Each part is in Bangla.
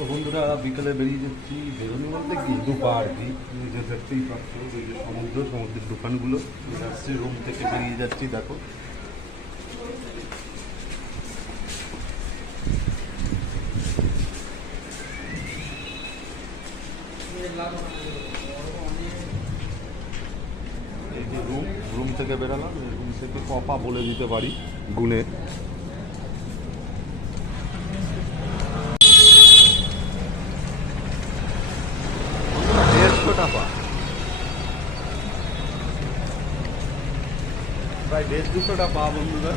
তো বন্ধুরা বিকেলে বেরিয়ে যাচ্ছি, বেরোনি বলতে কি দুপা আর কি, নিজে দেখতেই পাচ্ছ ওই যে সমুদ্রের দোকানগুলো যাচ্ছি, রুম থেকে বেরিয়ে যাচ্ছি। দেখো এই যে রুম থেকে বেরালাম, রুম থেকে কপা বলে দিতে পারি গুনে। 150 টাকা, প্রায় 150-200 টাকা বন্ধুরা।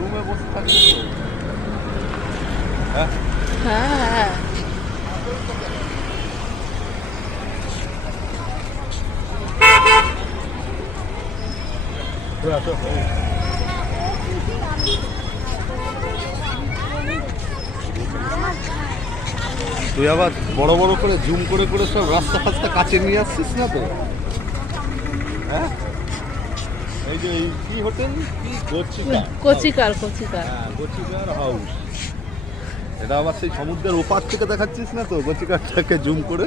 রুমে বসে থাকছি তো। হ্যাঁ হ্যাঁ তুই আবার বড় বড় করে জুম করে করে সব রাস্তা ফাস্তা কাছে নিয়ে আসছিস না তো? হ্যাঁ এই যে কি হোটেল, কি কচিকার হ্যাঁ গোচিকার হাউস। এটা আবার সেই সমুদ্রের ওপার থেকে দেখাচ্ছিস না তো গোচিকারটাকে জুম করে?